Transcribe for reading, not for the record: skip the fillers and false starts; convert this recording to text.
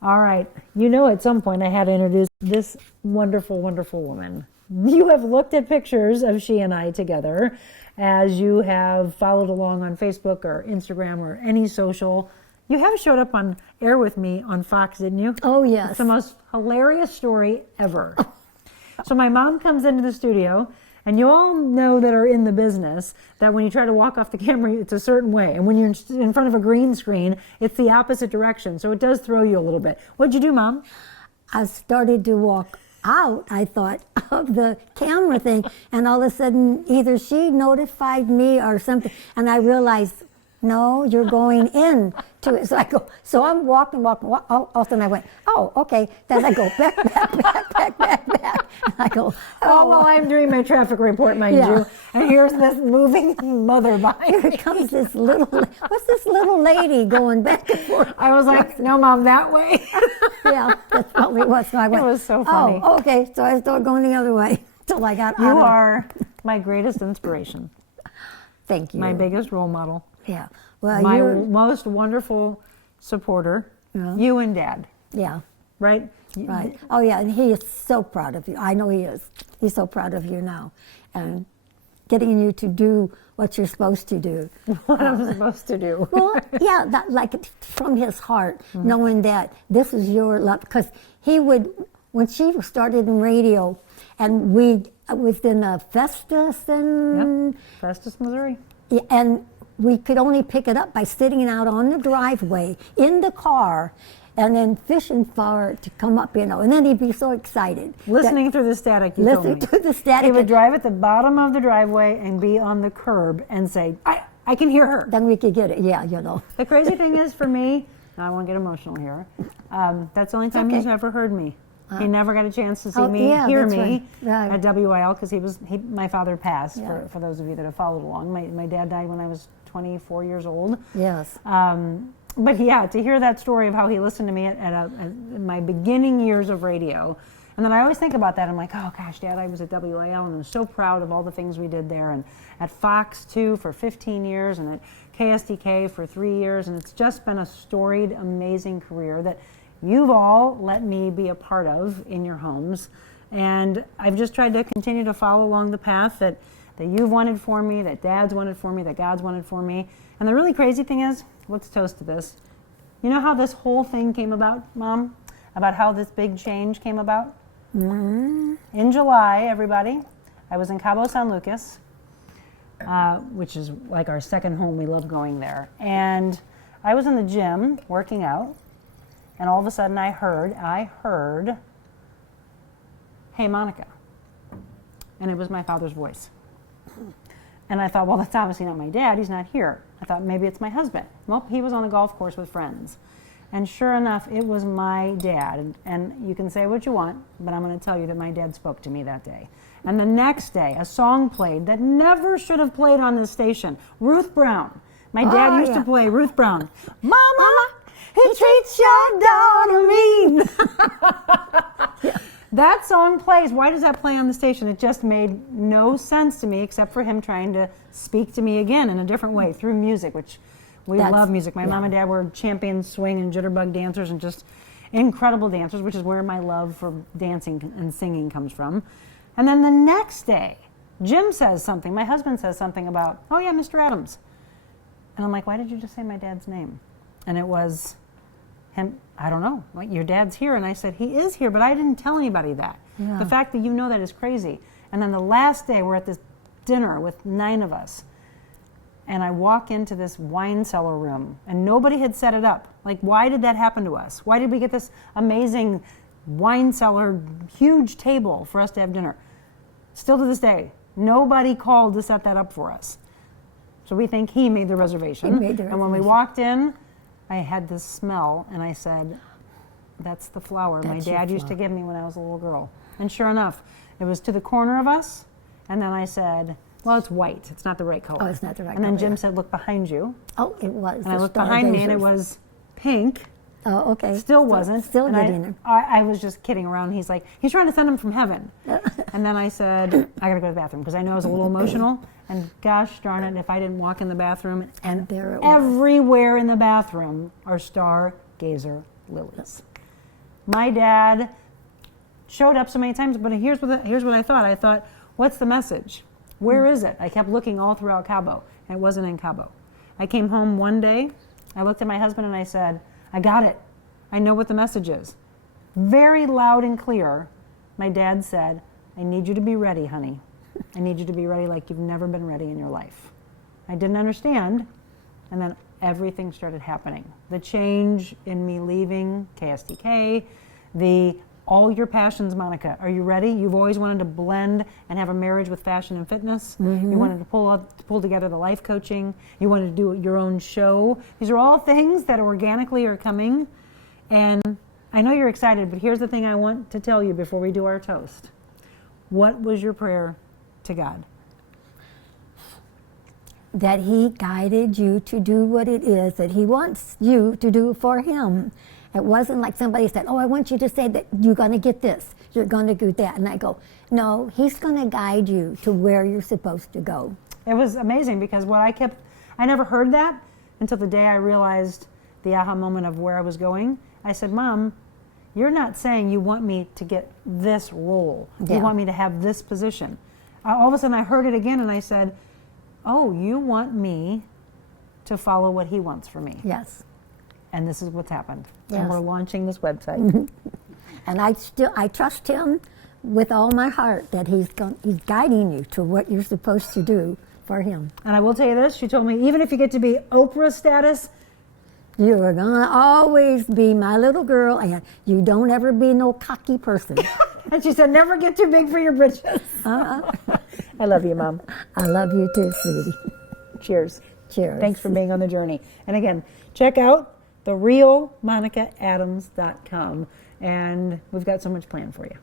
All right. You know, at some point I had to introduce this wonderful, wonderful woman. You have looked at pictures of she and I together as you have followed along on Facebook or Instagram or any social. You have showed up on air with me on Fox, didn't you? Oh, yes. It's the most hilarious story ever. So my mom comes into the studio, and you all know that are in the business that when you try to walk off the camera, it's a certain way. And when you're in front of a green screen, it's the opposite direction. So it does throw you a little bit. What'd you do, Mom? I started to walk out, I thought, of the camera thing, and all of a sudden, either she notified me or something, and I realized, no, you're going in to it. So I'm walking. All of a sudden I went, oh, okay. Then I go back. And I go, oh. Well, I'm doing my traffic report, mind you. And here's this moving mother behind me. Here comes this what's this little lady going back and forth? I was like, no, Mom, that way. Yeah, that's probably what. So I went, it was so funny. Oh, okay. So I started going the other way until I got out. You are my greatest inspiration. Thank you. My biggest role model. Yeah. Well, my most wonderful supporter, you and Dad. Yeah. Right? Right. Oh, yeah, and he is so proud of you. I know he is. He's so proud of you now. And getting you to do what you're supposed to do. What I'm supposed to do. Well, yeah, that, like from his heart, knowing that this is your love. Because he would, when she started in radio, and we was in Festus and... Yep. Festus, Missouri. And we could only pick it up by sitting out on the driveway in the car and then fishing for it to come up, and then he'd be so excited. Listening through the static, you told me. Listening to the static. He would drive at the bottom of the driveway and be on the curb and say, I can hear her. Then we could get it, The crazy thing is for me, I won't get emotional here, that's the only time he's ever heard me. He never got a chance to see hear me right. at WIL because my father passed, for those of you that have followed along. My dad died when I was 24 years old. Yes. But yeah, to hear that story of how he listened to me in my beginning years of radio, and then I always think about that. I'm like, oh gosh, Dad, I was at WIL and I'm so proud of all the things we did there, and at Fox too for 15 years, and at KSDK for 3 years, and it's just been a storied, amazing career that you've all let me be a part of in your homes. And I've just tried to continue to follow along the path that you've wanted for me, that Dad's wanted for me, that God's wanted for me. And the really crazy thing is, let's toast to this. You know how this whole thing came about, Mom? About how this big change came about? Mm-hmm. In July, everybody, I was in Cabo San Lucas, which is like our second home. We love going there. And I was in the gym working out. And all of a sudden I heard, hey, Monica. And it was my father's voice. And I thought, well, that's obviously not my dad. He's not here. I thought maybe it's my husband. Well, he was on the golf course with friends. And sure enough, it was my dad. And you can say what you want, but I'm going to tell you that my dad spoke to me that day. And the next day, a song played that never should have played on this station. Ruth Brown. My dad used to play Ruth Brown. Mama! He treats your daughter mean. That song plays. Why does that play on the station? It just made no sense to me except for him trying to speak to me again in a different way through music, which we love music. My mom and dad were champion swing and jitterbug dancers and just incredible dancers, which is where my love for dancing and singing comes from. And then the next day, Jim says something. My husband says something about, oh yeah, Mr. Adams. And I'm like, why did you just say my dad's name? And it was him. I don't know. Your dad's here. And I said, he is here, but I didn't tell anybody that. Yeah. The fact that you know that is crazy. And then the last day, we're at this dinner with 9 of us. And I walk into this wine cellar room, and nobody had set it up. Like, why did that happen to us? Why did we get this amazing wine cellar, huge table for us to have dinner? Still to this day, nobody called to set that up for us. So we think he made the reservation. And when we walked in, I had this smell, and I said, that's the flower my dad used to give me when I was a little girl. And sure enough, it was to the corner of us, and then I said, well, it's white. It's not the right color. Oh, it's not the right color. And then Jim said, look behind you. Oh, it was. And I looked behind me, and it was pink. Oh, okay. Still wasn't. Still getting there. I was just kidding around. He's like, he's trying to send him from heaven. And then I said, I got to go to the bathroom, because I know I was a little emotional. And gosh darn it, if I didn't walk in the bathroom, and there it was. Everywhere in the bathroom are stargazer lilies. My dad showed up so many times, but here's what I thought. I thought, what's the message? Where is it? I kept looking all throughout Cabo, and it wasn't in Cabo. I came home one day, I looked at my husband and I said, I got it. I know what the message is. Very loud and clear, my dad said, I need you to be ready, honey. I need you to be ready like you've never been ready in your life. I didn't understand, and then everything started happening. The change in me leaving KSTK, all your passions, Monica. Are you ready? You've always wanted to blend and have a marriage with fashion and fitness. Mm-hmm. You wanted to pull together the life coaching. You wanted to do your own show. These are all things that organically are coming. And I know you're excited, but here's the thing I want to tell you before we do our toast. What was your prayer to God? That He guided you to do what it is that He wants you to do for Him. It wasn't like somebody said, I want you to say that you're going to get this, you're going to do that. And I go, no, He's going to guide you to where you're supposed to go. It was amazing because I never heard that until the day I realized the aha moment of where I was going. I said, Mom, you're not saying you want me to get this role. Yeah. You want me to have this position. All of a sudden I heard it again and I said, oh, you want me to follow what He wants for me. Yes. And this is what's happened. Yes. And we're launching this website. And I trust Him with all my heart that He's guiding you to what you're supposed to do for Him. And I will tell you this, she told me, even if you get to be Oprah status, you are going to always be my little girl, and you don't ever be no cocky person. And she said, never get too big for your britches. I love you, Mom. I love you too, sweetie. Cheers. Cheers. Thanks for being on the journey. And again, check out TheRealMonicaAdams.com. And we've got so much planned for you.